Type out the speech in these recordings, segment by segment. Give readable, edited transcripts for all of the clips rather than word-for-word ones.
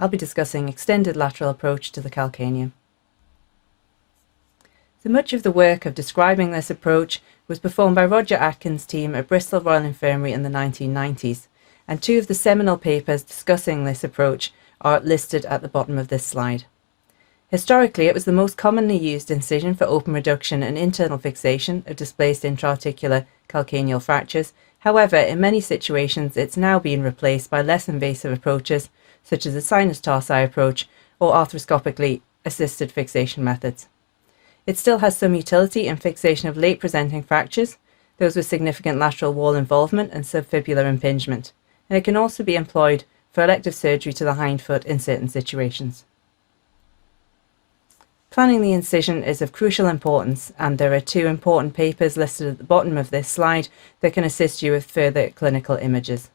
I'll be discussing extended lateral approach to the calcaneum. So much of the work of describing this approach was performed by Roger Atkins' team at Bristol Royal Infirmary in the 1990s, and two of the seminal papers discussing this approach are listed at the bottom of this slide. Historically, it was the most commonly used incision for open reduction and internal fixation of displaced intra-articular calcaneal fractures. However, in many situations, it's now being replaced by less invasive approaches, such as the sinus tarsi approach or arthroscopically assisted fixation methods. It still has some utility in fixation of late presenting fractures, those with significant lateral wall involvement and subfibular impingement, and it can also be employed for elective surgery to the hindfoot in certain situations. Planning the incision is of crucial importance, and there are two important papers listed at the bottom of this slide that can assist you with further clinical images.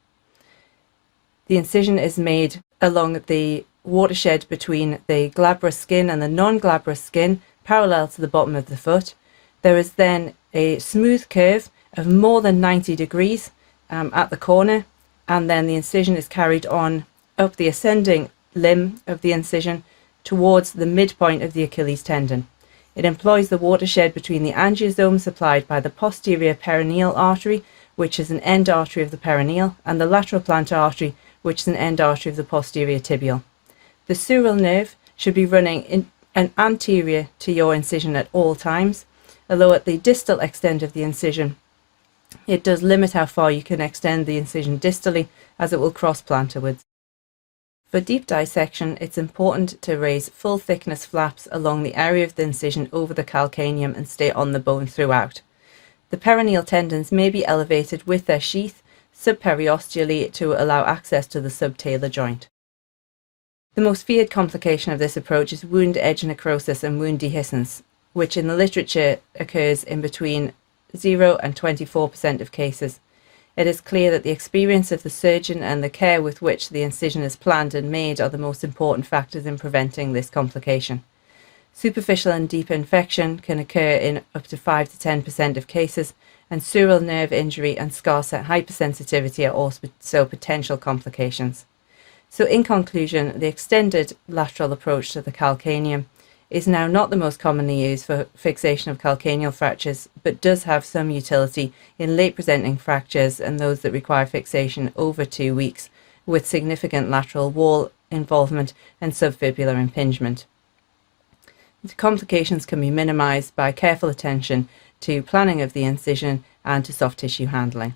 The incision is made along the watershed between the glabrous skin and the non-glabrous skin, parallel to the bottom of the foot. There is then a smooth curve of more than 90 degrees at the corner, and then the incision is carried on up the ascending limb of the incision towards the midpoint of the Achilles tendon. It employs the watershed between the angiosome supplied by the posterior perineal artery, which is an end artery of the perineal, and the lateral plantar artery, which is an end artery of the posterior tibial. The sural nerve should be running in and anterior to your incision at all times, although at the distal extent of the incision, it does limit how far you can extend the incision distally, as it will cross plantarwards. For deep dissection, it's important to raise full thickness flaps along the area of the incision over the calcaneum and stay on the bone throughout. The perineal tendons may be elevated with their sheath subperiosteally to allow access to the subtalar joint. The most feared complication of this approach is wound edge necrosis and wound dehiscence, which in the literature occurs in between 0 and 24% of cases. It is clear that the experience of the surgeon and the care with which the incision is planned and made are the most important factors in preventing this complication. Superficial and deep infection can occur in up to 5 to 10% of cases, and sural nerve injury and scar set hypersensitivity are also potential complications. So in conclusion, the extended lateral approach to the calcaneum is now not the most commonly used for fixation of calcaneal fractures, but does have some utility in late presenting fractures and those that require fixation over 2 weeks with significant lateral wall involvement and subfibular impingement. The complications can be minimized by careful attention to planning of the incision and to soft tissue handling.